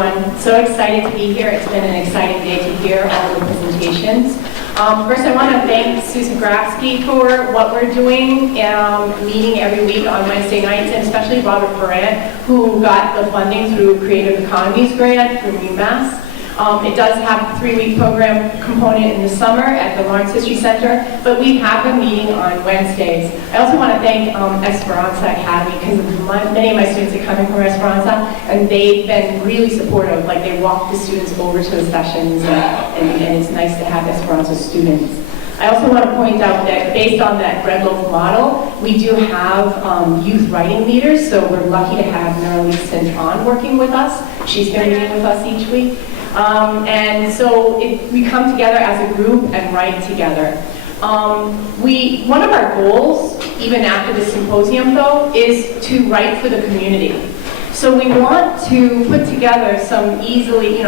everyone. So excited to be here. It's been an exciting day to hear all the presentations. First, I want to thank Susan Grafsky for what we're doing, meeting every week on Wednesday nights, and especially Robert Ferrant, who got the funding through Creative Economies Grant from UMass. It does have a 3-week program component in the summer at the Lawrence History Center, but we have a meeting on Wednesdays. I also want to thank Esperanza Academy, because many of my students are coming from Esperanza, and they've been really supportive. Like, they walk the students over to the sessions, and it's nice to have Esperanza students. I also want to point out that based on that bread loaf model, we do have youth writing leaders, so we're lucky to have Nerlise Cintron working with us. She's going to be with us each week. And so we come together as a group and write together. One of our goals, even after the symposium though, is to write for the community. So we want to put together some easily,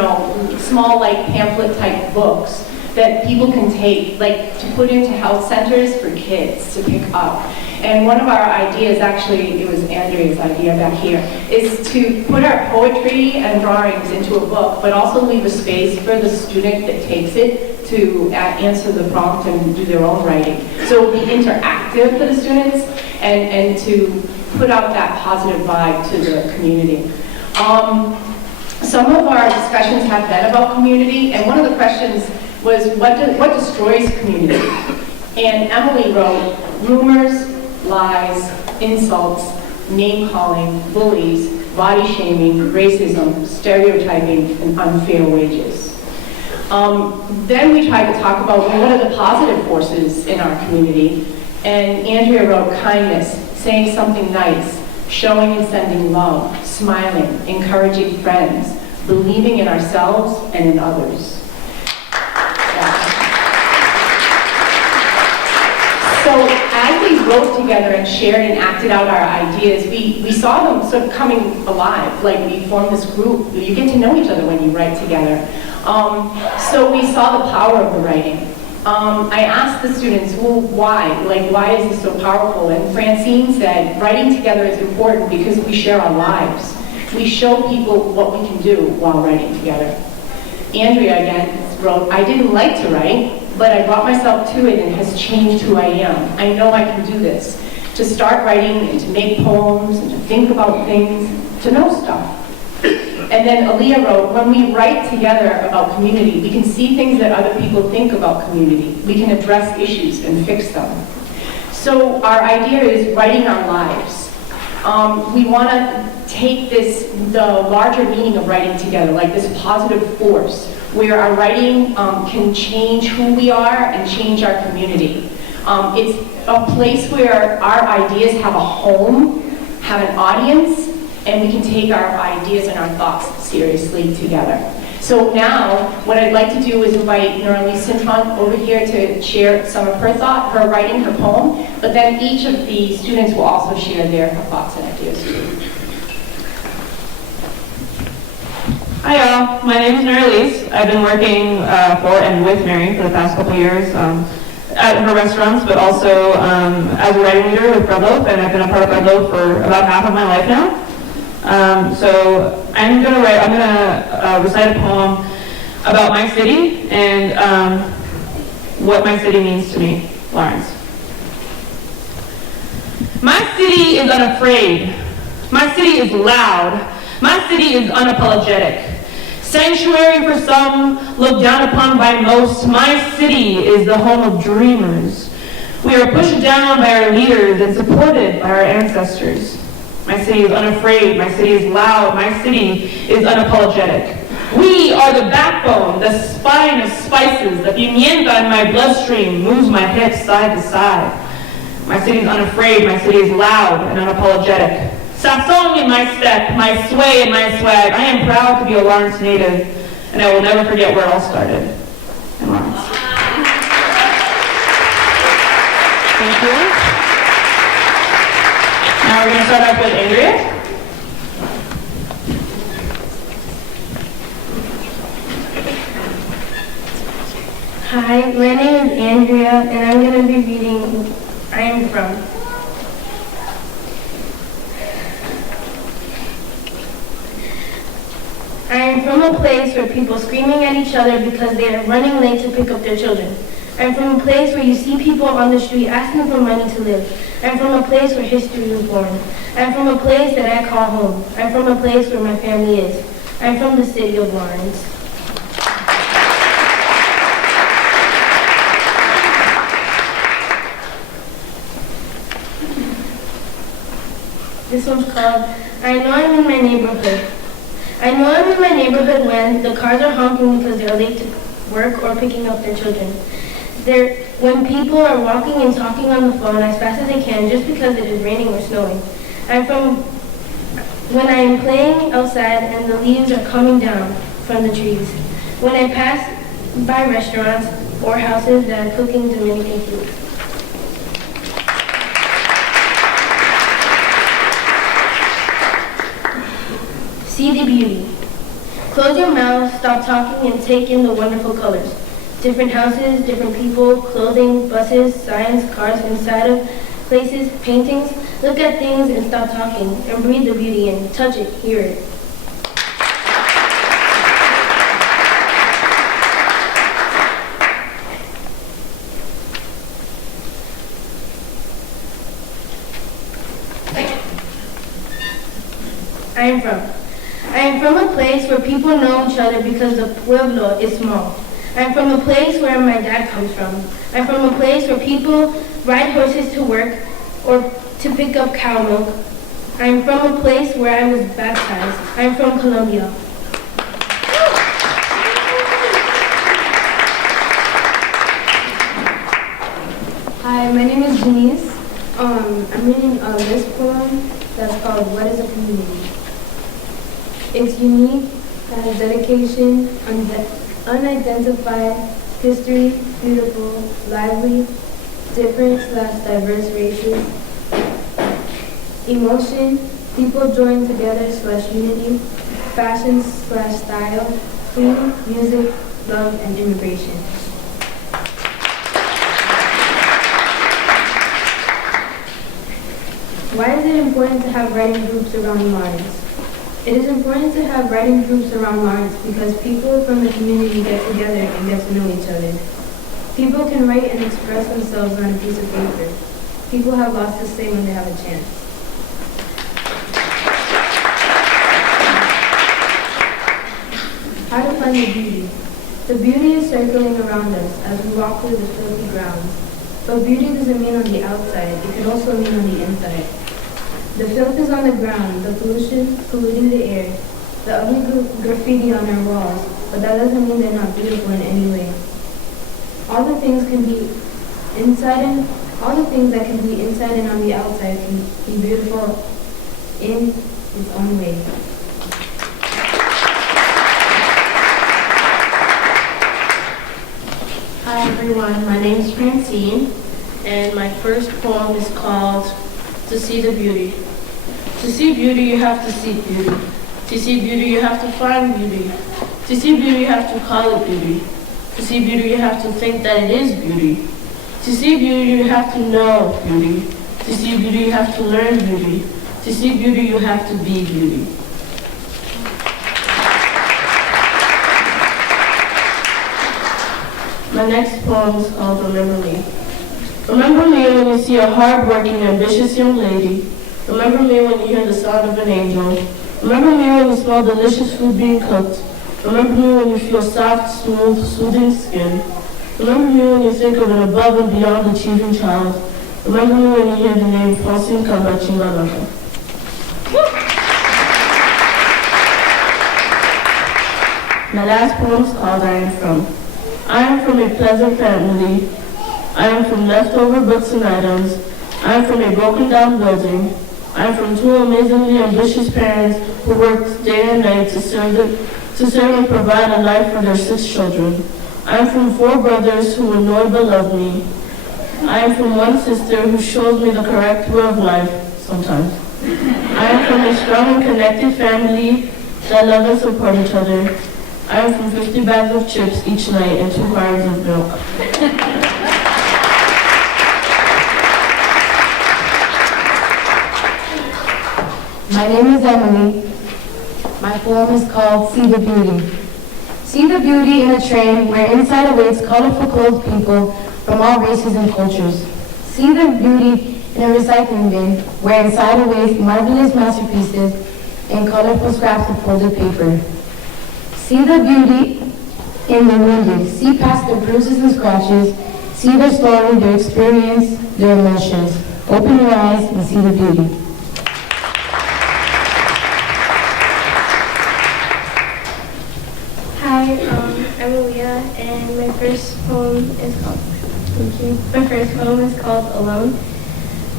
small like pamphlet type books that people can take, like to put into health centers for kids to pick up. And one of our ideas, actually, it was Andrea's idea back here, is to put our poetry and drawings into a book, but also leave a space for the student that takes it to answer the prompt and do their own writing. So it will be interactive for the students and to put out that positive vibe to the community. Some of our discussions have been about community, and one of the questions was, what destroys community? And Emily wrote, rumors, lies, insults, name-calling, bullies, body shaming, racism, stereotyping, and unfair wages. Then we tried to talk about what are the positive forces in our community. And Andrea wrote kindness, saying something nice, showing and sending love, smiling, encouraging friends, believing in ourselves and in others. So as we wrote together and shared and acted out our ideas, we saw them sort of coming alive. Like, we formed this group. You get to know each other when you write together. So we saw the power of the writing. I asked the students, well, why? Like, why is this so powerful? And Francine said, writing together is important because we share our lives. We show people what we can do while writing together. Andrea, again, wrote, I didn't like to write, but I brought myself to it and it has changed who I am. I know I can do this. To start writing and to make poems and to think about things, to know stuff. And then Aaliyah wrote, when we write together about community, we can see things that other people think about community. We can address issues and fix them. So our idea is writing our lives. We want to take the larger meaning of writing together, like this positive force, where our writing can change who we are and change our community. It's a place where our ideas have a home, have an audience, and we can take our ideas and our thoughts seriously together. So now, what I'd like to do is invite Nerlise Cintron over here to share some of her writing, her poem, but then each of the students will also share their thoughts and ideas too. Hi y'all, my name is Nerlise. I've been working for and with Mary for the past couple years at her restaurants, but also as a writing leader with Bread Loaf, and I've been a part of Bread Loaf for about half of my life now. So I'm gonna recite a poem about my city and what my city means to me, Lawrence. My city is unafraid. My city is loud. My city is unapologetic. Sanctuary for some, looked down upon by most. My city is the home of dreamers. We are pushed down by our leaders and supported by our ancestors. My city is unafraid. My city is loud. My city is unapologetic. We are the backbone, the spine of spices. The pimienta in my bloodstream moves my hips side to side. My city is unafraid. My city is loud and unapologetic. Sazón in my step, my sway and my swag. I am proud to be a Lawrence native, and I will never forget where it all started. In Lawrence. Thank you. Now we're going to start off with Andrea. Hi, my name is Andrea, and I'm going to be reading where I am from. I am from a place where people screaming at each other because they are running late to pick up their children. I am from a place where you see people on the street asking for money to live. I am from a place where history was born. I am from a place that I call home. I am from a place where my family is. I am from the city of Lawrence. This one's called, I know I'm in my neighborhood. I know I'm in my neighborhood when the cars are honking because they're late to work or picking up their children. When people are walking and talking on the phone as fast as they can just because it is raining or snowing. I'm from when I am playing outside and the leaves are coming down from the trees. When I pass by restaurants or houses that are cooking Dominican food. See the beauty. Close your mouth, stop talking, and take in the wonderful colors. Different houses, different people, clothing, buses, signs, cars inside of places, paintings. Look at things and stop talking, and breathe the beauty in. Touch it, hear it. I am from a place where people know each other because the pueblo is small. I am from a place where my dad comes from. I am from a place where people ride horses to work or to pick up cow milk. I am from a place where I was baptized. I am from Colombia. Hi, my name is Denise. I'm reading this poem that's called What is a Community? It's unique, has dedication, unidentified, history, beautiful, lively, different/diverse races, emotion, people join together /unity, fashion/style, food, music, love, and immigration. Why is it important to have writing groups around Lawrence? It is important to have writing groups around Lawrence because people from the community get together and get to know each other. People can write and express themselves on a piece of paper. People have lots to say when they have a chance. How to find the beauty. The beauty is circling around us as we walk through the filthy grounds. But beauty doesn't mean on the outside, it can also mean on the inside. The filth is on the ground, the pollution polluting the air, the ugly graffiti on our walls, but that doesn't mean they're not beautiful in any way. All the things that can be inside and on the outside can be beautiful in its own way. Hi everyone, my name is Francine, and my first poem is called To See the Beauty. To see beauty, you have to seek beauty. To see beauty, you have to find beauty. To see beauty, you have to call it beauty. To see beauty, you have to think that it is beauty. To see beauty, you have to know beauty. To see beauty, you have to learn beauty. To see beauty, you have to be beauty. My next poem is called Remember Me. Remember me when you see a hard-working, ambitious young lady. Remember me when you hear the sound of an angel. Remember me when you smell delicious food being cooked. Remember me when you feel soft, smooth, soothing skin. Remember me when you think of an above and beyond achieving child. Remember me when you hear the name Francine Kambachi-Malaka. My last poem is called I Am From. I am from a pleasant family. I am from leftover books and items. I am from a broken down building. I am from two amazingly ambitious parents who worked day and night to serve and provide a life for their 6 children. I am from 4 brothers who annoyed but loved me. I am from 1 sister who shows me the correct way of life, sometimes. I am from a strong and connected family that love and support each other. I am from 50 bags of chips each night and 2 cartons of milk. My name is Emily. My poem is called See the Beauty. See the beauty in a train where inside awaits colorful clothed people from all races and cultures. See the beauty in a recycling bin where inside awaits marvelous masterpieces and colorful scraps of folded paper. See the beauty in the wounded. See past their bruises and scratches. See their story, their experience, their emotions. Open your eyes and see the beauty. Hi, I'm Aaliyah, and my first poem is called, Alone.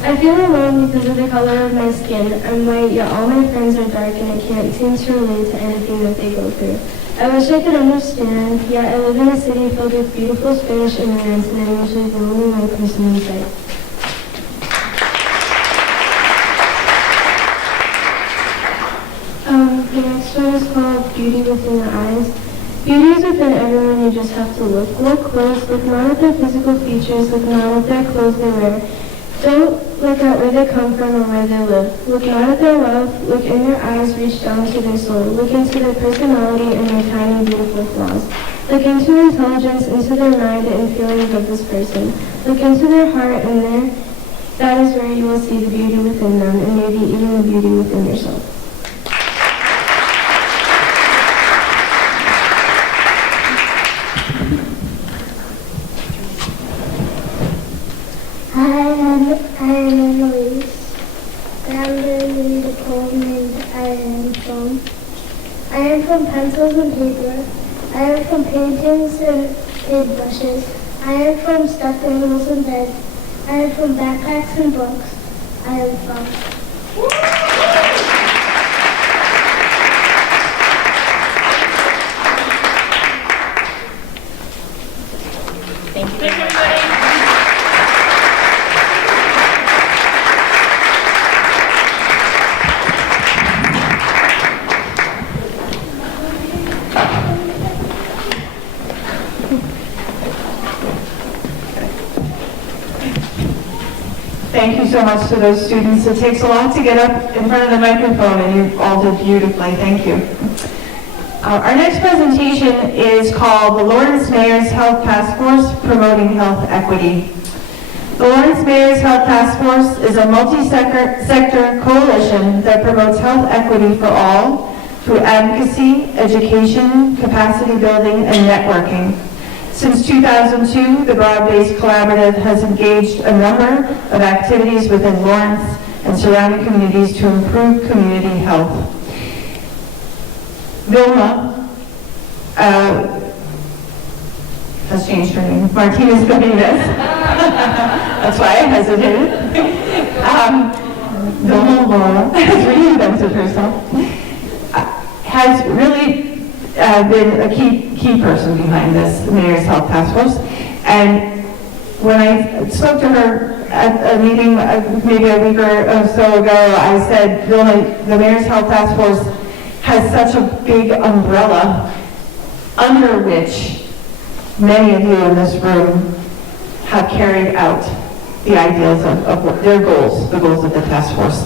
I feel alone because of the color of my skin. I'm white, yet all my friends are dark, and I can't seem to relate to anything that they go through. I wish I could understand, yet I live in a city filled with beautiful Spanish immigrants, and I'm usually the only white person in sight. The next one is called Beauty Within the Eyes. Beauty is within everyone, you just have to look. Look close, look not at their physical features, look not at their clothes they wear. Don't look at where they come from or where they live. Look not at their wealth, look in their eyes, reach down to their soul. Look into their personality and their tiny, beautiful flaws. Look into intelligence, into their mind and feelings of this person. Look into their heart and that is where you will see the beauty within them and maybe even the beauty within yourself. Hi, I'm Annalise. I'm going to read a poem named I Am From. I am from pencils and paper. I am from paintings and paintbrushes. I am from stuffed animals in bed. I am from backpacks and books. I am from. Thank you very much. Thank you so much to those students. It takes a lot to get up in front of the microphone, and you all did beautifully. Thank you. Our next presentation is called the Lawrence Mayor's Health Task Force Promoting Health Equity. The Lawrence Mayor's Health Task Force is a multi-sector coalition that promotes health equity for all through advocacy, education, capacity building, and networking. Since 2002, the Broad-Based Collaborative has engaged a number of activities within Lawrence and surrounding communities to improve community health. Vilma has changed her name, Martinez Benitez. That's why I hesitated. Vilma Laura has reinvented herself. Has really been a key person behind this Mayor's Health Task Force. And when I spoke to her at a meeting maybe a week or so ago, I said, Vilma, the Mayor's Health Task Force has such a big umbrella under which many of you in this room have carried out the ideas of their goals, the goals of the task force.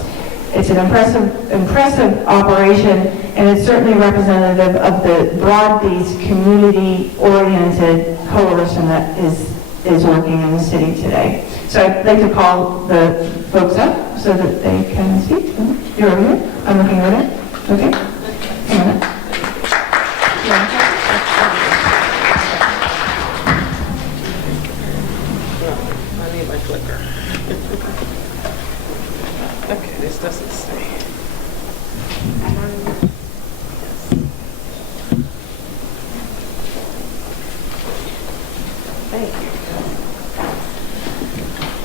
It's an impressive operation, and it's certainly representative of the broad-based, community-oriented coalition that is working in the city today. So I'd like to call the folks up so that they can speak. You're over here? I'm looking at it. Okay. Hang on. I need my clicker. Okay, this doesn't say. Thank you.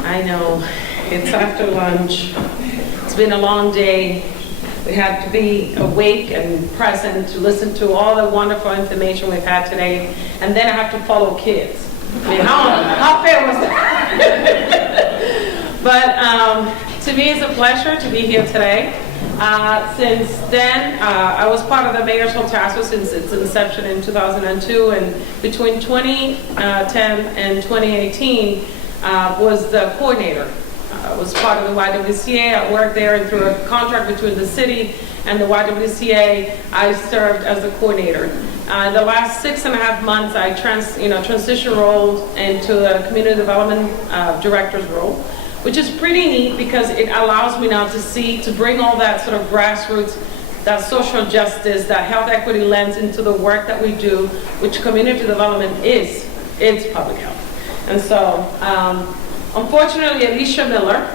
I know, it's after lunch. It's been a long day. We had to be awake and present to listen to all the wonderful information we've had today. And then I have to follow kids. I mean, how fair was that? But to me, it's a pleasure to be here today. Since then, I was part of the Mayor's Health Task Force since its inception in 2002, and between 2010 and 2018 was the coordinator. I was part of the YWCA. I worked there, and through a contract between the city and the YWCA, I served as the coordinator. The last 6.5 months, I transition roles into the community development director's role, which is pretty neat because it allows me now to bring all that sort of grassroots, that social justice, that health equity lens into the work that we do, which community development is public health. And so, unfortunately, Alicia Miller,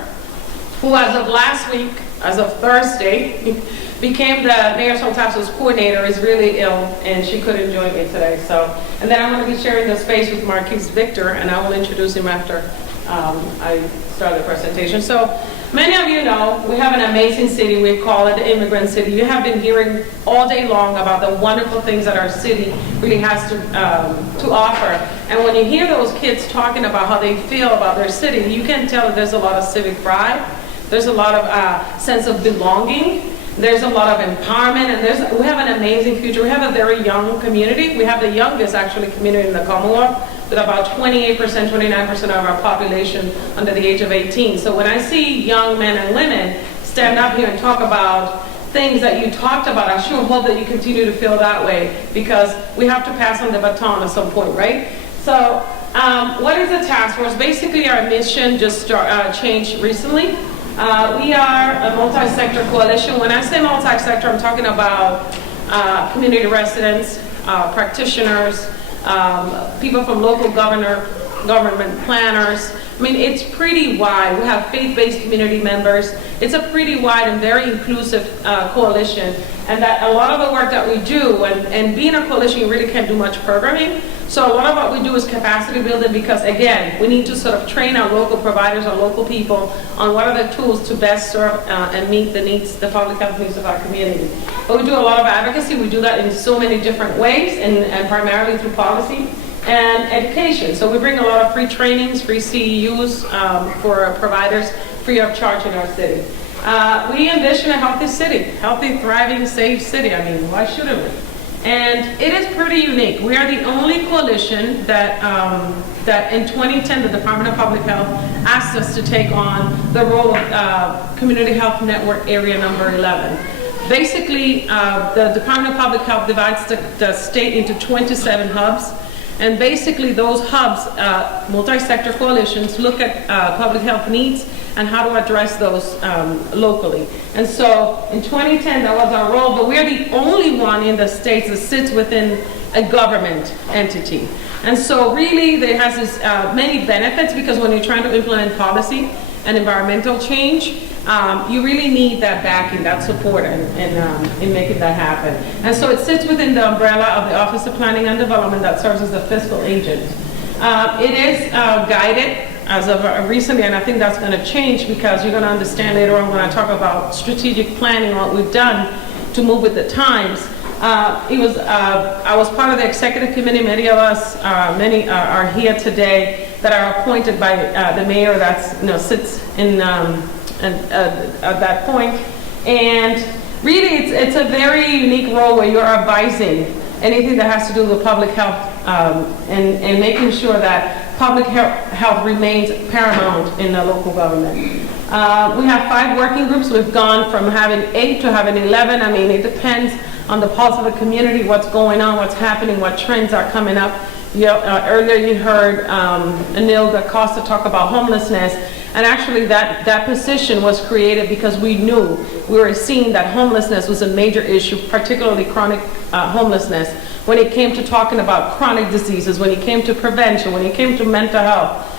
who as of last week, as of Thursday, became the Mayor's Home Task Force coordinator, is really ill, and she couldn't join me today. So, and then I'm going to be sharing the space with Marquise Victor, and I will introduce him after I start the presentation. So, many of you know we have an amazing city. We call it the immigrant city. You have been hearing all day long about the wonderful things that our city really has to offer. And when you hear those kids talking about how they feel about their city, you can tell that there's a lot of civic pride. There's a lot of sense of belonging. There's a lot of empowerment, and we have an amazing future. We have a very young community. We have the youngest, actually, community in the Commonwealth, with about 28%, 29% of our population under the age of 18. So when I see young men and women stand up here and talk about things that you talked about, I sure hope that you continue to feel that way, because we have to pass on the baton at some point, right? So what is the task force? Basically, our mission just changed recently. We are a multi-sector coalition. When I say multi-sector, I'm talking about community residents, practitioners, people from local government planners. I mean, it's pretty wide. We have faith-based community members. It's a pretty wide and very inclusive coalition. And that a lot of the work that we do, and being a coalition, you really can't do much programming. So a lot of what we do is capacity building, because again, we need to sort of train our local providers, our local people, on what are the tools to best serve and meet the needs, the public health needs of our community. But we do a lot of advocacy. We do that in so many different ways, and primarily through policy and education. So we bring a lot of free trainings, free CEUs for providers, free of charge in our city. We envision a healthy city, healthy, thriving, safe city. I mean, why shouldn't we? And it is pretty unique. We are the only coalition that in 2010, the Department of Public Health asked us to take on the role of Community Health Network Area Number 11. Basically, the Department of Public Health divides the state into 27 hubs. And basically those hubs, multi-sector coalitions, look at public health needs and how to address those locally. And so in 2010, that was our role, but we're the only one in the states that sits within a government entity. And so really it has this, many benefits, because when you're trying to implement policy and environmental change, you really need that backing, that support in making that happen. And so it sits within the umbrella of the Office of Planning and Development that serves as the fiscal agent. It is guided as of recently, and I think that's going to change, because you're going to understand later on when I talk about strategic planning, what we've done to move with the times. I was part of the executive committee. Many of us, many are here today that are appointed by the mayor that sits in at that point. And really, it's a very unique role where you're advising anything that has to do with public health and making sure that public health remains paramount in the local government. We have 5 working groups. We've gone from having 8 to having 11. I mean, it depends on the pulse of the community, what's going on, what's happening, what trends are coming up. Earlier you heard Anil Da Costa talk about homelessness, and actually that position was created because we knew, we were seeing that homelessness was a major issue, particularly chronic homelessness, when it came to talking about chronic diseases, when it came to prevention, when it came to mental health.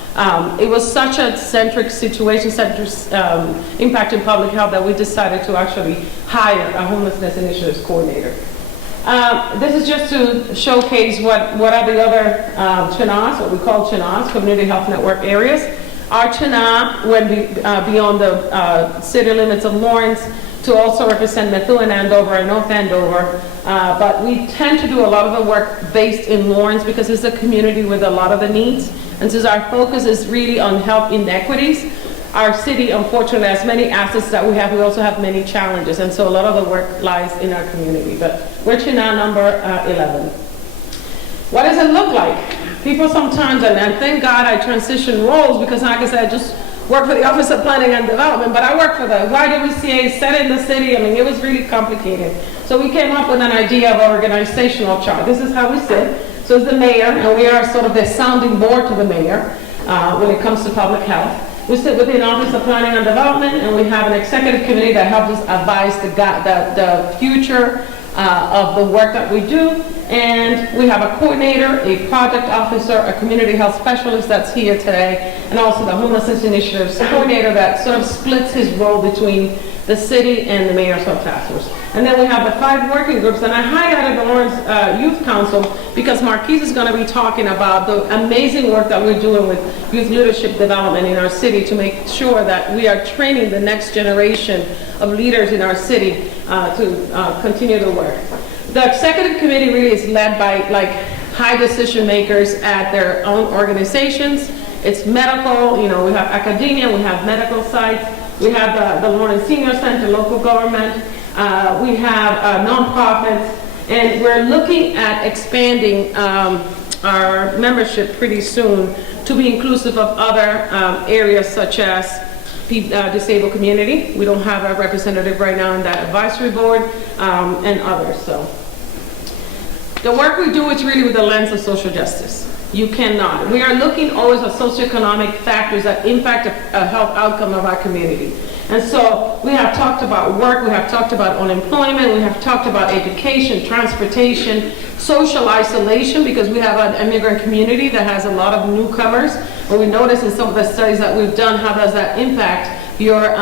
It was such a centric situation, impacting public health, that we decided to actually hire a homelessness initiatives coordinator. This is just to showcase what are the other CHNAs, what we call CHNAs, Community Health Network Areas. Our CHNA went beyond the city limits of Lawrence to also represent Methuen, Andover, and North Andover. But we tend to do a lot of the work based in Lawrence because it's a community with a lot of the needs. And since our focus is really on health inequities, our city, unfortunately, has many assets that we have. We also have many challenges. And so a lot of the work lies in our community. But we're CHNA number 11. What does it look like? People sometimes, and thank God I transition roles, because like I said, I just work for the Office of Planning and Development, but I work for the YWCA, set in the city. I mean, it was really complicated. So we came up with an idea of organizational chart. This is how we sit. So it's the mayor, and we are sort of the sounding board to the mayor when it comes to public health. We sit within Office of Planning and Development, and we have an executive committee that helps us advise the future of the work that we do. And we have a coordinator, a project officer, a community health specialist that's here today, and also the homelessness initiatives coordinator that sort of splits his role between the city and the mayor's health task force. And then we have the 5 working groups, and I highlighted the Lawrence Youth Council because Marquise is going to be talking about the amazing work that we're doing with youth leadership development in our city to make sure that we are training the next generation of leaders in our city to continue the work. The executive committee really is led by like high decision makers at their own organizations. It's medical, you know, we have academia, we have medical sites, we have the Lawrence Senior Center, local government, we have nonprofits, and we're looking at expanding our membership pretty soon to be inclusive of other areas such as disabled community. We don't have a representative right now in that advisory board, and others. So the work we do is really with the lens of social justice. You cannot. We are looking always at socioeconomic factors that impact a health outcome of our community. And so we have talked about work, we have talked about unemployment, we have talked about education, transportation, social isolation, because we have an immigrant community that has a lot of newcomers. And we notice in some of the studies that we've done, how does that impact your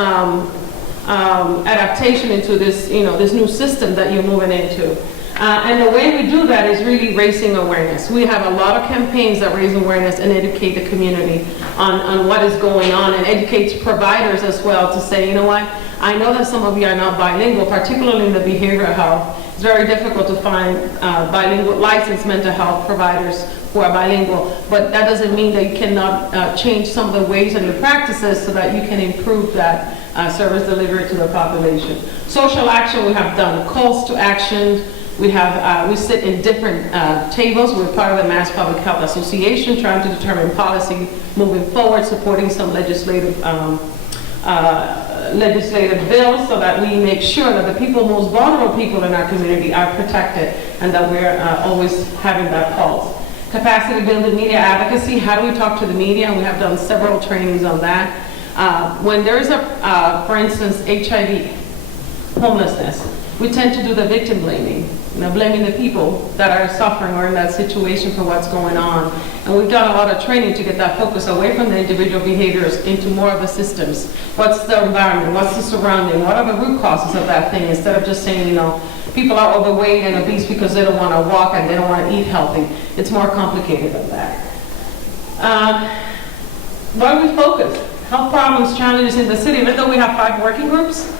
adaptation into this, you know, this new system that you're moving into. And the way we do that is really raising awareness. We have a lot of campaigns that raise awareness and educate the community on what is going on, and educates providers as well to say, you know what, I know that some of you are not bilingual, particularly in the behavioral health. It's very difficult to find bilingual licensed mental health providers who are bilingual, but that doesn't mean that you cannot change some of the ways and the practices so that you can improve that service delivery to the population. Social action, we have done calls to action. We have, we sit in different tables. We're part of the Mass Public Health Association, trying to determine policy moving forward, supporting some legislative bills so that we make sure that the people, most vulnerable people in our community are protected, and that we're always having that pulse. Capacity building, media advocacy, how do we talk to the media? And we have done several trainings on that. When there is for instance, HIV, homelessness, we tend to do the victim blaming, you know, blaming the people that are suffering or in that situation for what's going on. And we've done a lot of training to get that focus away from the individual behaviors into more of the systems. What's the environment? What's the surrounding? What are the root causes of that thing? Instead of just saying, you know, people are overweight and obese because they don't want to walk and they don't want to eat healthy. It's more complicated than that. Where we focus? Health problems, challenges in the city. Even though we have 5 working groups,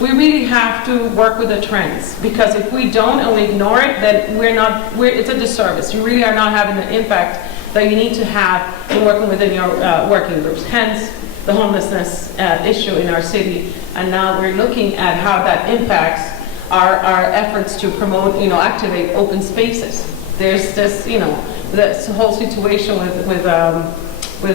we really have to work with the trends, because if we don't and we ignore it, then it's a disservice. You really are not having the impact that you need to have in working within your working groups. Hence, the homelessness issue in our city. And now we're looking at how that impacts our efforts to promote, you know, activate open spaces. There's this, you know, this whole situation with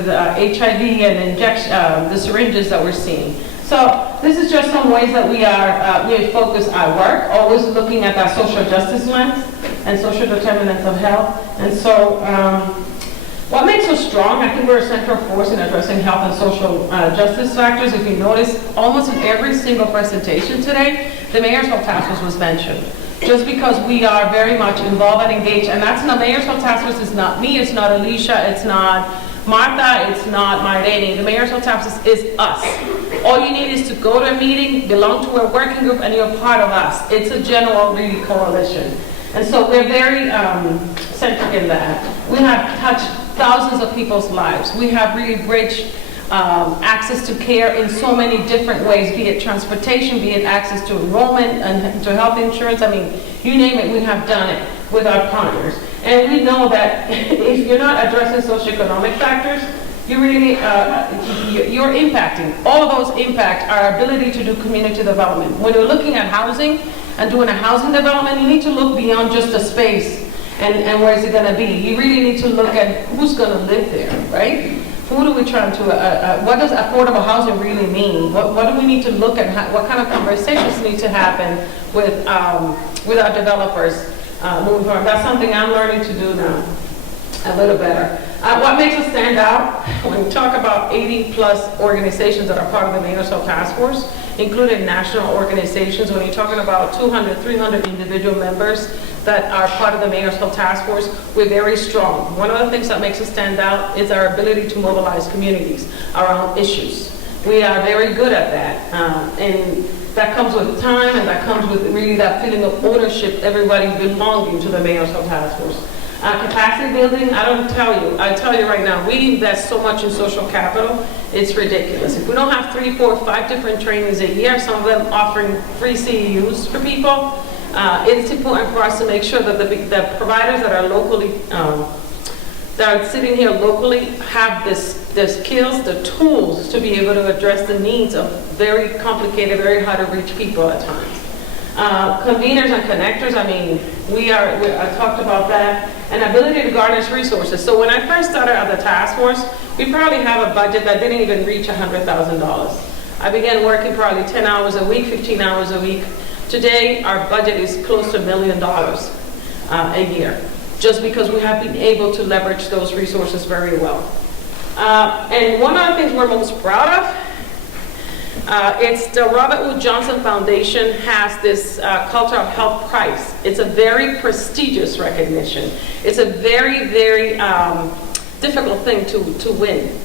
HIV and injection, the syringes that we're seeing. So this is just some ways that we focus our work, always looking at that social justice lens and social determinants of health. And so what makes us strong? I think we're a central force in addressing health and social justice factors. If you notice, almost in every single presentation today, the Mayor's Health Task Force was mentioned. Just because we are very much involved and engaged, and that's the Mayor's Health Task Force is not me, it's not Alicia, it's not Martha, it's not Marlene. The Mayor's Health Task Force is us. All you need is to go to a meeting, belong to a working group, and you're part of us. It's a general, really, coalition. And so we're very centric in that. We have touched thousands of people's lives. We have really bridged access to care in so many different ways, be it transportation, be it access to enrollment and to health insurance. I mean, you name it, we have done it with our partners. And we know that if you're not addressing socioeconomic factors, you really, you're impacting. All of those impact our ability to do community development. When you're looking at housing and doing a housing development, you need to look beyond just a space and where is it going to be. You really need to look at who's going to live there, right? who do we try to, what does affordable housing really mean? What do we need to look at, what kind of conversations need to happen with our developers moving forward? That's something I'm learning to do now a little better. What makes us stand out, when we talk about 80+ organizations that are part of the Mayor's Health Task Force, including national organizations, when you're talking about 200, 300 individual members that are part of the Mayor's Health Task Force, we're very strong. One of the things that makes us stand out is our ability to mobilize communities around issues. We are very good at that, and that comes with time, and that comes with really that feeling of ownership, everybody belonging to the Mayor's Health Task Force. Capacity building, I tell you right now, we invest so much in social capital, it's ridiculous. If we don't have 3, 4, 5 different trainings a year, some of them offering free CEUs for people, it's important for us to make sure that the providers that are locally, that are sitting here locally have the skills, the tools to be able to address the needs of very complicated, very hard to reach people at times. Conveners and connectors, I mean, I talked about that, and ability to garnish resources. So when I first started at the task force, we probably have a budget that didn't even reach $100,000. I began working probably 10 hours a week, 15 hours a week. Today, our budget is close to $1 million a year, just because we have been able to leverage those resources very well. And one of the things we're most proud of, it's the Robert Wood Johnson Foundation has this Culture of Health Prize. It's a very prestigious recognition. It's a very, very difficult thing to win.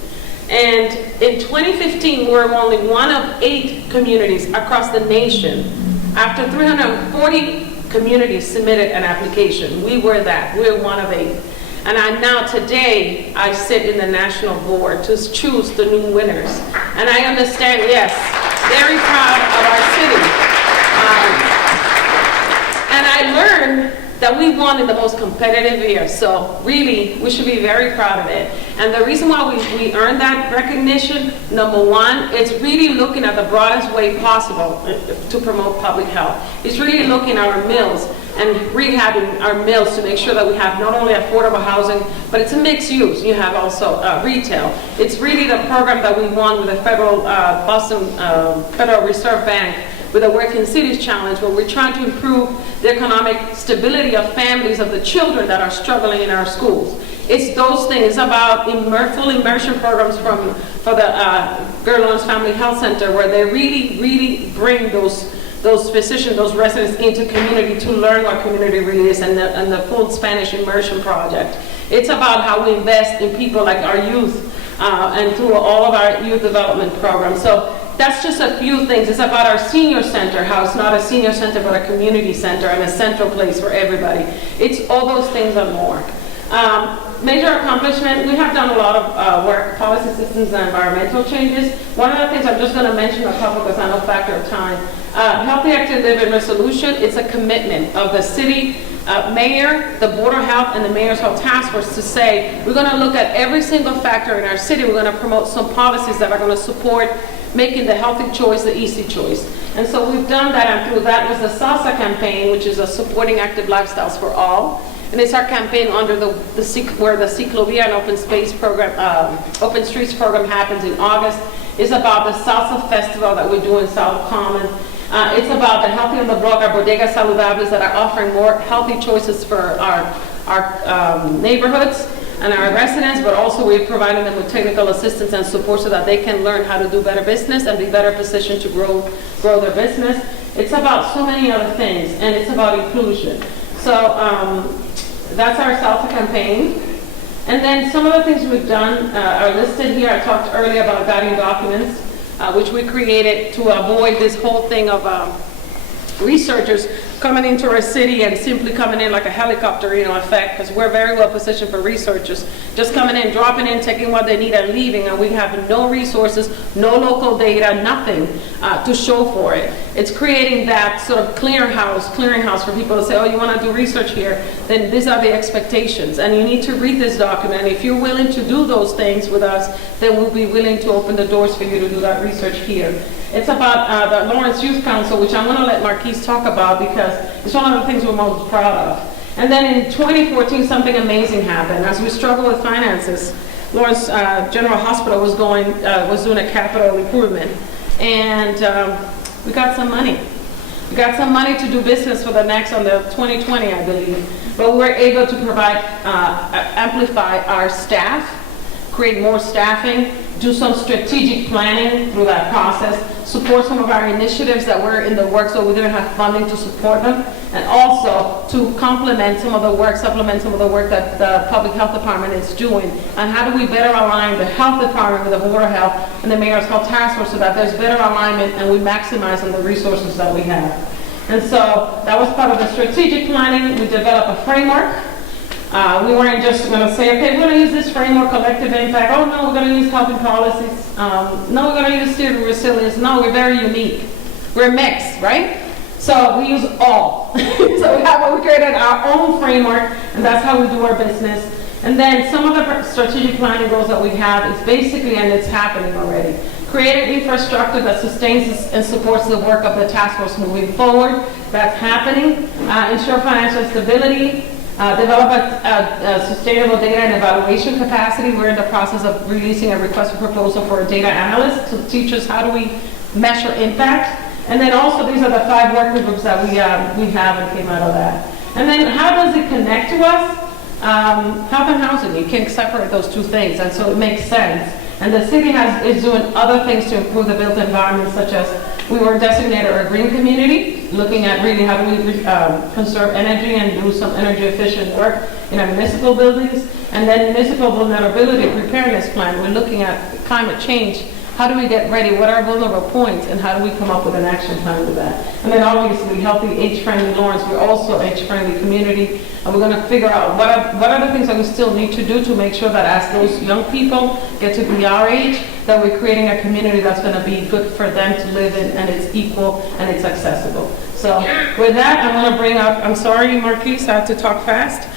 And in 2015, we were only one of 8 communities across the nation. After 340 communities submitted an application, we were that. We were one of 8. And now today, I sit in the national board to choose the new winners. And I understand, yes, very proud of our city. And I learned that we won in the most competitive year. So really, we should be very proud of it. And the reason why we earned that recognition, number one, it's really looking at the broadest way possible to promote public health. It's really looking at our mills and rehabbing our mills to make sure that we have not only affordable housing, but it's a mixed use. You have also retail. It's really the program that we won with the Federal Reserve Bank with the Working Cities Challenge, where we're trying to improve the economic stability of families, of the children that are struggling in our schools. It's those things. It's about full immersion programs for the Girl Lawrence Family Health Center, where they really bring those physicians, those residents into community to learn what community really is, and the full Spanish immersion project. It's about how we invest in people like our youth and through all of our youth development programs. So that's just a few things. It's about our senior center, how it's not a senior center but a community center and a central place for everybody. It's all those things and more. Major accomplishment, we have done a lot of work, policy systems and environmental changes. One of the things I'm just going to mention a couple because I know factor of time. Healthy Active Living Resolution, it's a commitment of the city, mayor, the Board of Health, and the Mayor's Health Task Force to say, we're going to look at every single factor in our city. We're going to promote some policies that are going to support making the healthy choice the easy choice. And so we've done that, and through that was the SALSA campaign, which is a Supporting Active Lifestyles for All. And it's our campaign under where the Ciclovia and Open Space program, Open Streets program happens in August. It's about the Salsa Festival that we do in South Common. It's about the Healthy on the Block, our Bodegas Saludables that are offering more healthy choices for our neighborhoods and our residents, but also we're providing them with technical assistance and support so that they can learn how to do better business and be better positioned to grow their business. It's about so many other things, and it's about inclusion. So that's our Salsa campaign. And then some of the things we've done are listed here. I talked earlier about guiding documents, which we created to avoid this whole thing of researchers coming into our city and simply coming in like a helicopter, effect, because we're very well positioned for researchers, just coming in, dropping in, taking what they need and leaving, and we have no resources, no local data, nothing to show for it. It's creating that sort of clearinghouse for people to say, oh, you want to do research here, then these are the expectations, and you need to read this document. If you're willing to do those things with us, then we'll be willing to open the doors for you to do that research here. It's about the Lawrence Youth Council, which I'm going to let Marquise talk about because it's one of the things we're most proud of. And then in 2014, something amazing happened. As we struggle with finances, Lawrence General Hospital was doing a capital improvement, and we got some money. We got some money to do business for the 2020, I believe. But we were able to provide, amplify our staff, create more staffing, do some strategic planning through that process, support some of our initiatives that were in the works so we didn't have funding to support them, and also to complement some of the work, supplement some of the work that the Public Health Department is doing. And how do we better align the Health Department with the Board of Health and the Mayor's Health Task Force so that there's better alignment and we maximize on the resources that we have. And so that was part of the strategic planning. We developed a framework. We weren't just going to say, okay, we're going to use this framework, collective impact. Oh, no, we're going to use helping policies. No, we're going to use student resilience. No, we're very unique. We're mixed, right? So we use all. So we created our own framework, and that's how we do our business. And then some of the strategic planning goals that we have is basically, and it's happening already, create an infrastructure that sustains and supports the work of the task force moving forward. That's happening. Ensure financial stability. Develop a sustainable data and evaluation capacity. We're in the process of releasing a request for proposal for a data analyst to teach us how do we measure impact. And then also these are the 5 working groups that we have and came out of that. And then how does it connect to us? Health and housing, you can't separate those two things, and so it makes sense. And the city is doing other things to improve the built environment, such as we were designated a green community, looking at really how do we conserve energy and do some energy efficient work in our municipal buildings. And then municipal vulnerability preparedness plan, we're looking at climate change. How do we get ready? What are vulnerable points? And how do we come up with an action plan for that? And then obviously healthy age-friendly Lawrence. We're also age-friendly community. And we're going to figure out what are the things that we still need to do to make sure that as those young people get to be our age, that we're creating a community that's going to be good for them to live in, and it's equal and it's accessible. So with that, I want to bring up, I'm sorry, Marquise, I have to talk fast.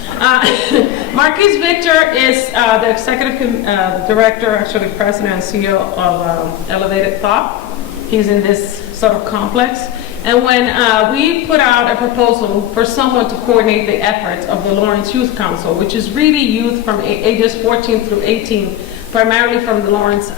Marquise Victor is the executive director, actually president and CEO of Elevated Thought. He's in this sort of complex. And when we put out a proposal for someone to coordinate the efforts of the Lawrence Youth Council, which is really youth from ages 14 through 18, primarily from the Lawrence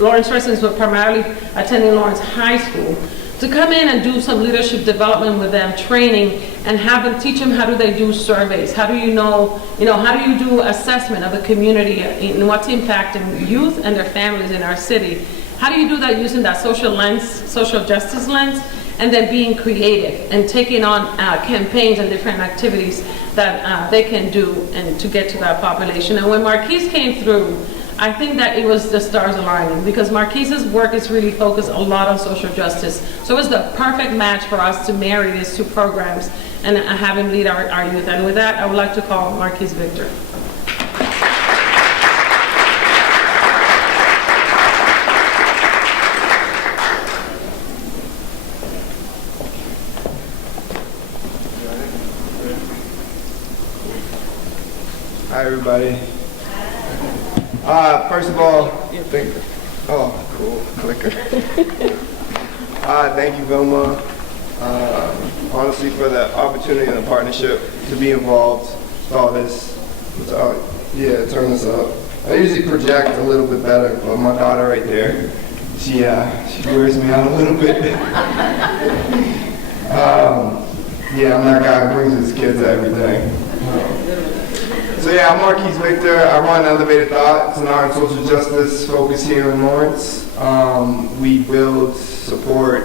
residents, but primarily attending Lawrence High School, to come in and do some leadership development with them, training, and have them teach them how do they do surveys, how do you know, how do you do assessment of the community and what's impacting youth and their families in our city. How do you do that using that social justice lens, and then being creative and taking on campaigns and different activities that they can do and to get to that population. And when Marquise came through, I think that it was the stars aligning, because Marquise's work is really focused a lot on social justice. So it was the perfect match for us to marry these two programs and have him lead our youth. And with that, I would like to call Marquise Victor. Hi, everybody. First of all, cool, clicker. Thank you, Vilma, honestly, for the opportunity and the partnership to be involved with all this. Turn this up. I usually project a little bit better, but my daughter right there, she wears me out a little bit. I'm that guy who brings his kids to everything. I'm Marquise Victor. I run Elevated Thought. It's an art and social justice focus here in Lawrence. We build, support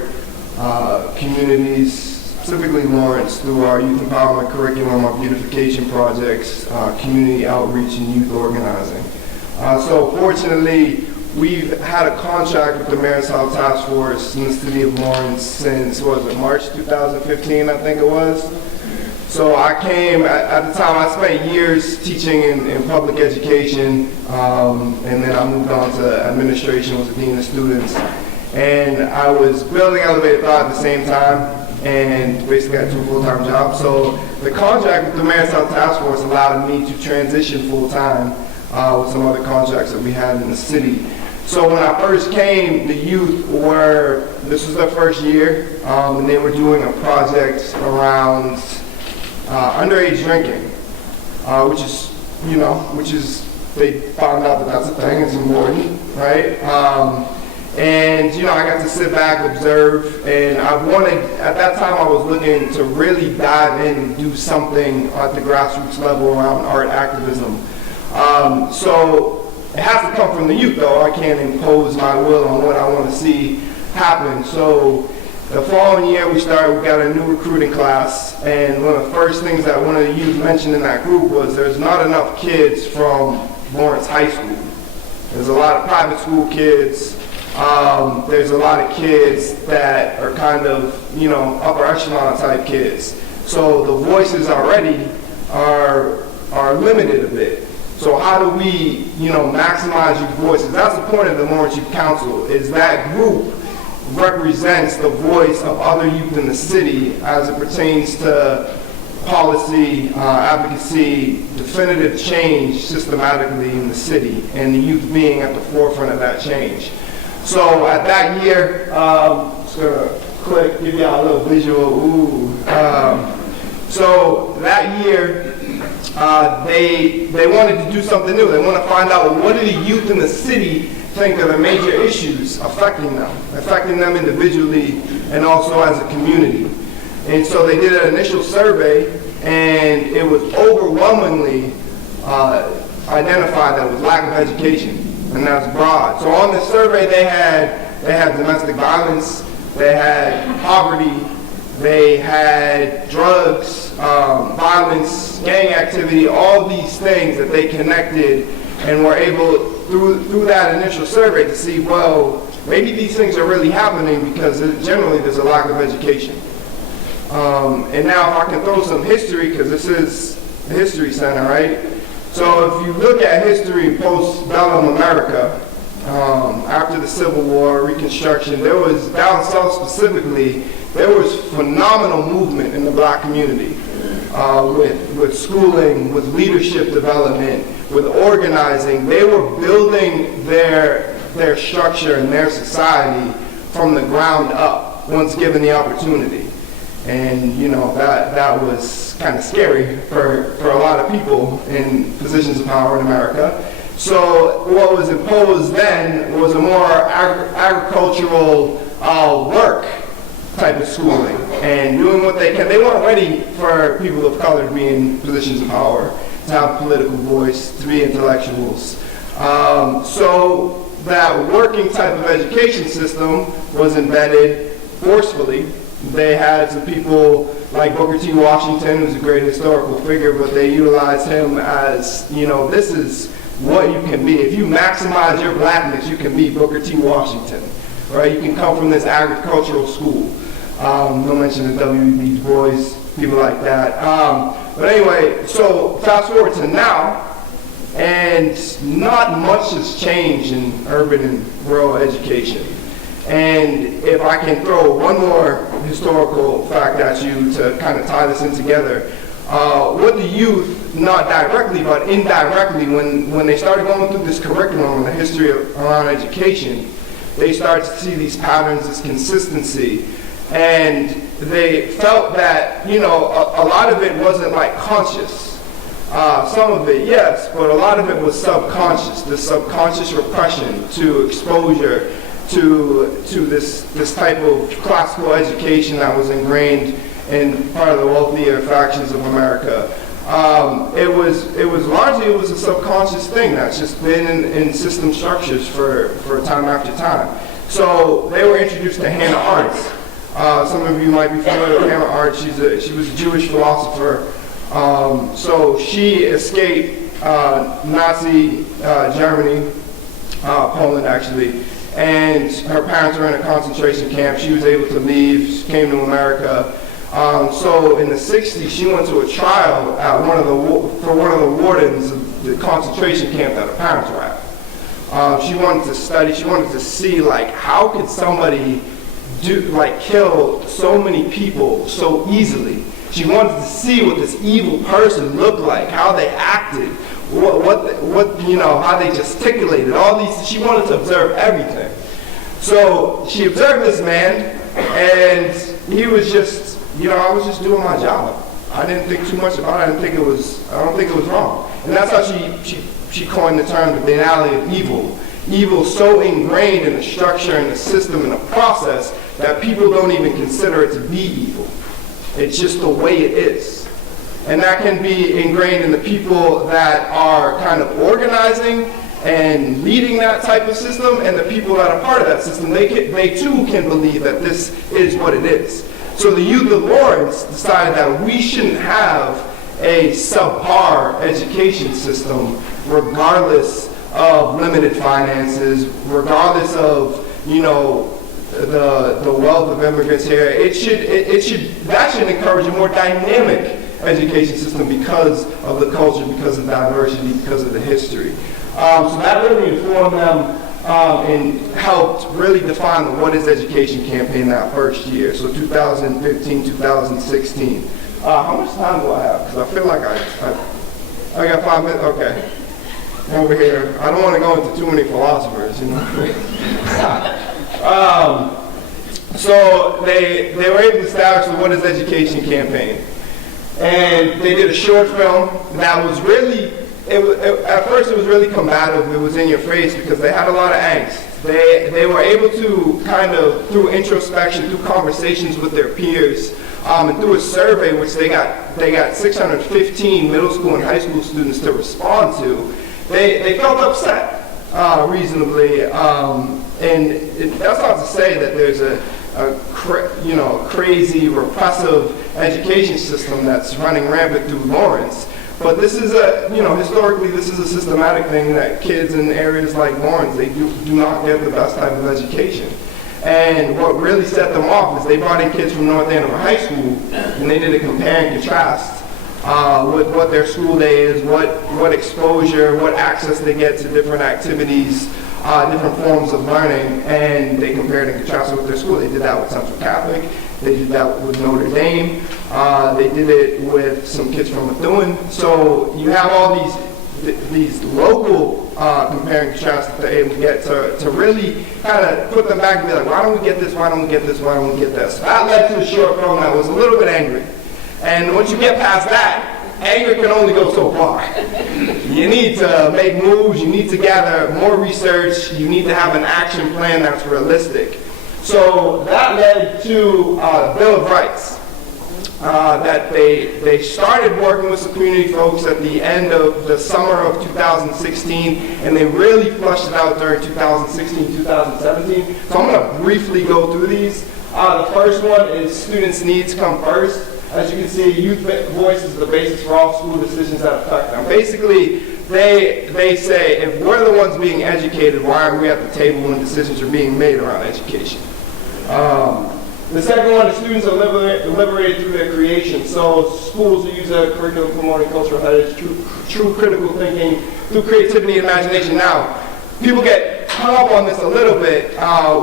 communities, specifically Lawrence, through our youth empowerment curriculum, our beautification projects, community outreach, and youth organizing. So fortunately, we've had a contract with the Mayor's Health Task Force in the city of Lawrence since, March 2015, I think it was. So I came, at the time I spent years teaching in public education, and then I moved on to administration, was a dean of students. And I was building Elevated Thought at the same time, and basically had 2 full-time jobs. So the contract with the Mayor's Health Task Force allowed me to transition full-time with some other contracts that we had in the city. So when I first came, the youth this was their first year, and they were doing a project around underage drinking, which is they found out that that's a thing, it's important, right? And, you know, I got to sit back, observe, and at that time I was looking to really dive in and do something at the grassroots level around art activism. So it has to come from the youth, though. I can't impose my will on what I want to see happen. So the following year we got a new recruiting class, and one of the first things that one of the youth mentioned in that group was there's not enough kids from Lawrence High School. There's a lot of private school kids. There's a lot of kids that are kind of, you know, upper echelon type kids. So the voices already are limited a bit. So how do we, you know, maximize youth voices? That's the point of the Lawrence Youth Council, is that group represents the voice of other youth in the city as it pertains to policy, advocacy, definitive change systematically in the city, and the youth being at the forefront of that change. So at that year, just gonna give y'all a little visual. So that year, they wanted to do something new. They want to find out, what do the youth in the city think are the major issues affecting them individually and also as a community. And so they did an initial survey, and it was overwhelmingly identified that it was lack of education. And that's broad. So on the survey, they had domestic violence, they had poverty, they had drugs, violence, gang activity, all these things that they connected and were able, through that initial survey, to see, well, maybe these things are really happening because generally there's a lack of education. And now if I can throw some history, because this is the History Center, right? So if you look at history post-Bellum America, after the Civil War, Reconstruction, there was, down south specifically, there was phenomenal movement in the black community with schooling, with leadership development, with organizing. They were building their structure and their society from the ground up once given the opportunity. And, you know, that was kind of scary for a lot of people in positions of power in America. So what was imposed then was a more agricultural work type of schooling and doing what they can. They weren't ready for people of color to be in positions of power, to have political voice, to be intellectuals. So that working type of education system was embedded forcefully. They had some people like Booker T. Washington, who's a great historical figure, but they utilized him as, you know, this is what you can be. If you maximize your blackness, you can be Booker T. Washington, right? You can come from this agricultural school. No mention of W.E.B. Du Bois, people like that. But anyway, so fast forward to now, and not much has changed in urban and rural education. And if I can throw one more historical fact at you to kind of tie this in together, what the youth, not directly but indirectly, when they started going through this curriculum and the history around education, they started to see these patterns, this consistency, and they felt that, you know, a lot of it wasn't like conscious. Some of it, yes, but a lot of it was subconscious, this subconscious repression to exposure to this type of classical education that was ingrained in part of the wealthier factions of America. It was largely a subconscious thing that's just been in system structures for time after time. So they were introduced to Hannah Arendt. Some of you might be familiar with Hannah Arendt. She was a Jewish philosopher. So she escaped Nazi Germany, Poland actually, and her parents were in a concentration camp. She was able to leave, she came to America. So in the 60s, she went to a trial at for one of the wardens of the concentration camp that her parents were at. She wanted to study, she wanted to see, like, how could somebody kill so many people so easily? She wanted to see what this evil person looked like, how they acted, what you know, how they gesticulated, all these. She wanted to observe everything. So she observed this man, and he was just, you know, I was just doing my job. I didn't think too much about it. I don't think it was wrong. And that's how she coined the term the banality of evil. Evil so ingrained in the structure and the system and the process that people don't even consider it to be evil. It's just the way it is. And that can be ingrained in the people that are kind of organizing and leading that type of system, and the people that are part of that system, they too can believe that this is what it is. So the youth of Lawrence decided that we shouldn't have a subpar education system regardless of limited finances, regardless of, the wealth of immigrants here. That should encourage a more dynamic education system because of the culture, because of diversity, because of the history. So that really informed them and helped really define the What is Education campaign that first year, so 2015, 2016. How much time do I have? Because I feel like I got 5 minutes. Okay. Over here. I don't want to go into too many philosophers, So they were able to establish the What is Education campaign. And they did a short film that was really, at first it was really combative. It was in your face because they had a lot of angst. They were able to kind of, through introspection, through conversations with their peers, and through a survey which they got 615 middle school and high school students to respond to, they felt upset, reasonably. And that's not to say that there's a crazy, repressive education system that's running rampant through Lawrence. But this is historically, this is a systematic thing that kids in areas like Lawrence, they do not get the best type of education. And what really set them off is they brought in kids from North Andover High School, and they did a compare and contrast with what their school day is, what exposure, what access they get to different activities, different forms of learning, and they compared and contrasted with their school. They did that with Central Catholic. They did that with Notre Dame. They did it with some kids from Methuen. So you have all these local compare and contrast that they're able to get to really kind of put them back and be like, why don't we get this, why don't we get this, why don't we get this? That led to a short film that was a little bit angry. And once you get past that, anger can only go so far. You need to make moves, you need to gather more research, you need to have an action plan that's realistic. So that led to Bill of Rights. That they started working with some community folks at the end of the summer of 2016, and they really flushed it out during 2016, 2017. So I'm going to briefly go through these. The first one is students' needs come first. As you can see, youth voice is the basis for all school decisions that affect them. Basically, they say, if we're the ones being educated, why aren't we at the table when decisions are being made around education? The second one is students are liberated through their creation. So schools use a curriculum promoting cultural heritage, true critical thinking, through creativity and imagination. Now, people get hung up on this a little bit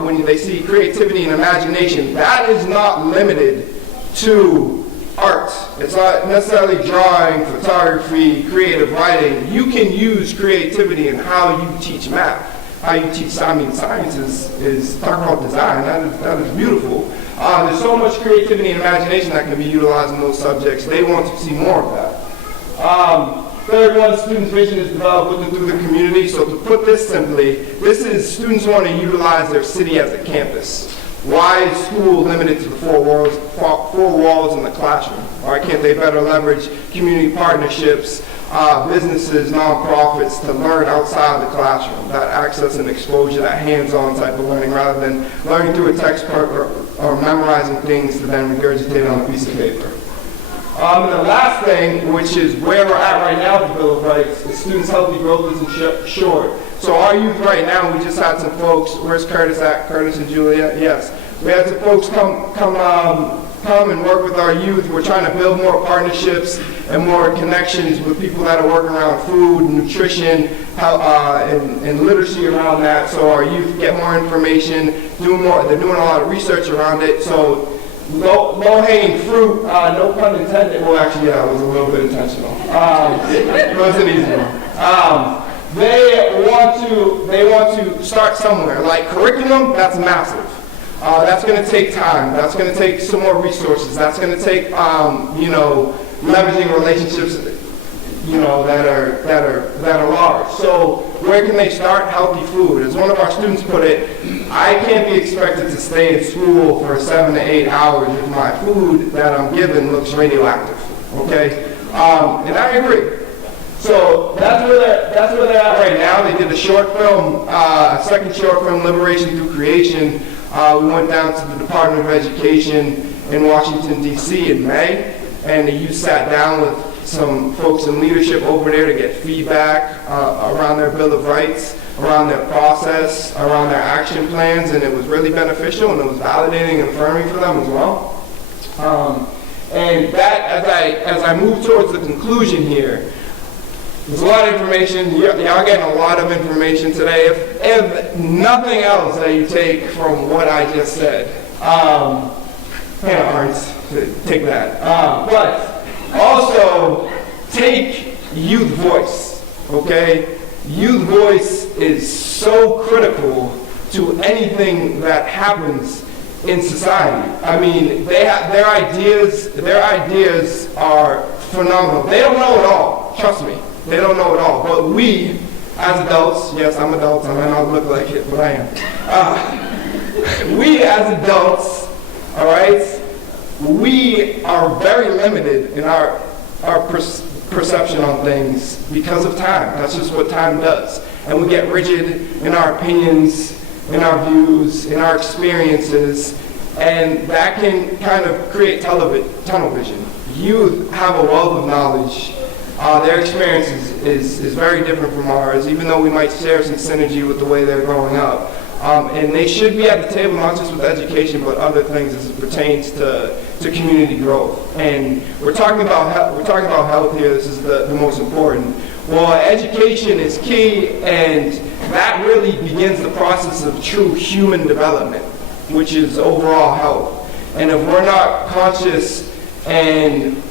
when they see creativity and imagination. That is not limited to art. It's not necessarily drawing, photography, creative writing. You can use creativity in how you teach math, how you teach. Science is talk about design. That is beautiful. There's so much creativity and imagination that can be utilized in those subjects. They want to see more of that. Third one, students' vision is developed with and through the community. So to put this simply, this is students want to utilize their city as a campus. Why is school limited to the four walls in the classroom? Why can't they better leverage community partnerships, businesses, nonprofits to learn outside the classroom, that access and exposure, that hands-on type of learning, rather than learning through a textbook or memorizing things to then regurgitate on a piece of paper. And the last thing, which is where we're at right now with the Bill of Rights, is students' healthy growth isn't short. So our youth right now, we just had some folks, where's Curtis at? Curtis and Julia? Yes. We had some folks come and work with our youth. We're trying to build more partnerships and more connections with people that are working around food, nutrition, and literacy around that. So our youth get more information, they're doing a lot of research around it. So low-hanging fruit, no pun intended. Well, actually, yeah, it was a little bit intentional. It was an easy one. They want to start somewhere. Like curriculum, that's massive. That's going to take time. That's going to take some more resources. That's going to take, leveraging relationships. that are large. So where can they start? Healthy food. As one of our students put it, I can't be expected to stay in school for 7 to 8 hours if my food that I'm given looks radioactive. Okay, and I agree. So that's where they're at right now. They did a short film, a second short film, Liberation Through Creation. We went down to the Department of Education in Washington, D.C. in May, and the youth sat down with some folks in leadership over there to get feedback around their Bill of Rights, around their process, around their action plans, and it was really beneficial, and it was validating and affirming for them as well. And that, as I move towards the conclusion here, there's a lot of information. Y'all getting a lot of information today. If nothing else that you take from what I just said, take that. But also take youth voice. Okay, youth voice is so critical to anything that happens in society. I mean, their ideas are phenomenal. They don't know it all. Trust me. They don't know it all, but we, as adults, yes, I'm adult, I might not look like it, but I am. We, as adults, all right, we are very limited in our perception on things because of time. That's just what time does. And we get rigid in our opinions, in our views, in our experiences, and that can kind of create tunnel vision. Youth have a wealth of knowledge. Their experience is very different from ours, even though we might share some synergy with the way they're growing up. And they should be at the table, not just with education, but other things as it pertains to community growth. And we're talking about health here. This is the most important. Well, education is key, and that really begins the process of true human development, which is overall health. And if we're not conscious and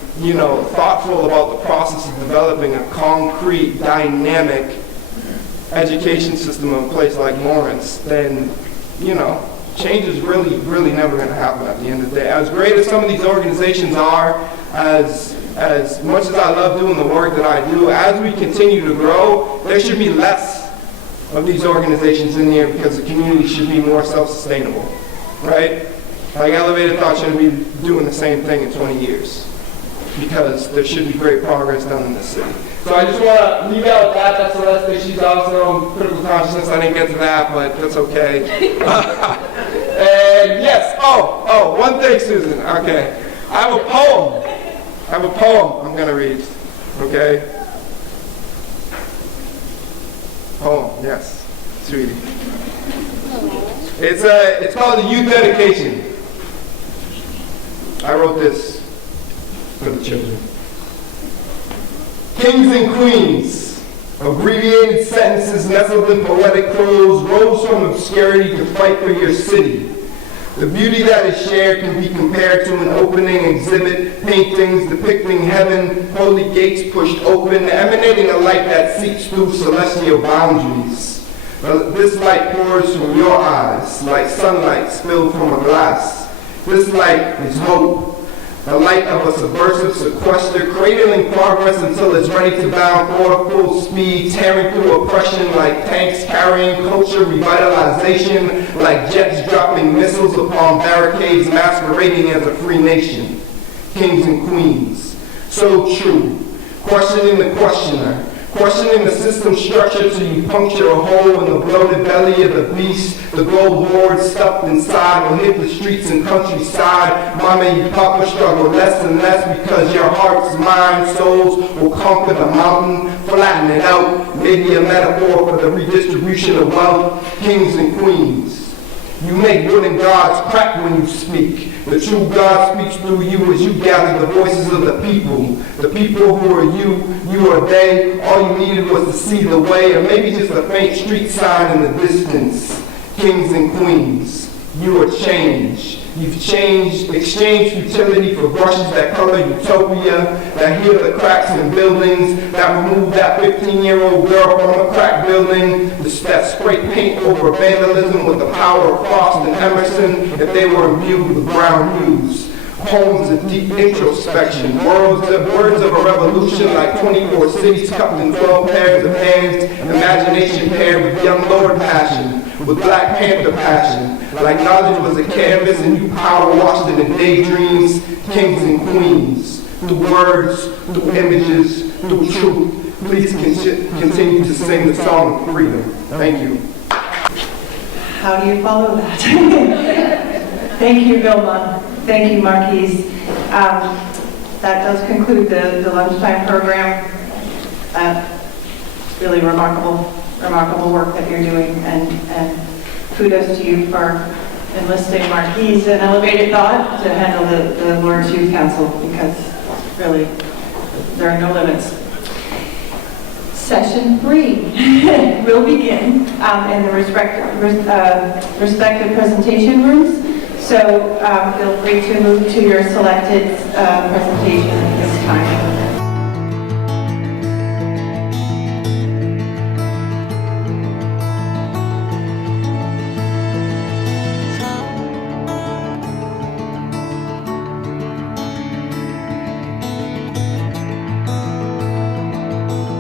thoughtful about the process of developing a concrete, dynamic education system in a place like Lawrence, then, change is really, really never going to happen at the end of the day. As great as some of these organizations are, as much as I love doing the work that I do, as we continue to grow, there should be less of these organizations in here because the community should be more self-sustainable, right? Like Elevated Thought shouldn't be doing the same thing in 20 years. Because there should be great progress done in this city. So I just want to leave out with that. That's the last thing. She's also critical consciousness. I didn't get to that, but that's okay. And yes, one thing, Susan. Okay. I have a poem I'm going to read. Okay? Poem, yes. Sweetie. It's called the Youth Dedication. I wrote this for the children. Kings and queens, abbreviated sentences nestled in poetic prose, rose from obscurity to fight for your city. The beauty that is shared can be compared to an opening exhibit, paintings depicting heaven, holy gates pushed open, emanating a light that seeps through celestial boundaries. This light pours from your eyes, like sunlight spilled from a glass. This light is hope. The light of a subversive sequester, cradling progress until it's ready to bound forward full speed, tearing through oppression like tanks carrying culture revitalization, like jets dropping missiles upon barricades masquerading as a free nation. Kings and queens, so true, questioning the questioner, questioning the system structure till you puncture a hole in the bloated belly of the beast. The gold lord stuffed inside will hit the streets and countryside. Mama and Papa struggle less and less because your hearts, minds, souls will conquer the mountain, flatten it out. Maybe a metaphor for the redistribution of wealth. Kings and queens, you make wooden gods crack when you speak. The true God speaks through you as you gather the voices of the people. The people who are you are they. All you needed was to see the way, or maybe just a faint street sign in the distance. Kings and queens, you are change. You've exchanged futility for brushes that color utopia, that heal the cracks in buildings, that remove that 15-year-old girl from a crack building, that spray paint over vandalism with the power of Frost and Emerson if they were imbued with brown hues. poems of deep introspection, words of a revolution like 24 cities cupped in 12 pairs of hands, imagination paired with young Lord passion, with Black Panther passion, like knowledge was a canvas and you power washed it in daydreams, kings and queens, through words, through images, through truth. Please continue to sing the song of freedom. Thank you. How do you follow that? Thank you, Vilma. Thank you, Marquise. That does conclude the lunchtime program. Really remarkable work that you're doing, and kudos to you for enlisting Marquise and Elevated Thought to handle the Lord's Youth Council, because really, there are no limits. Session 3 will begin in the respective presentation rooms. So feel free to move to your selected presentation at this time.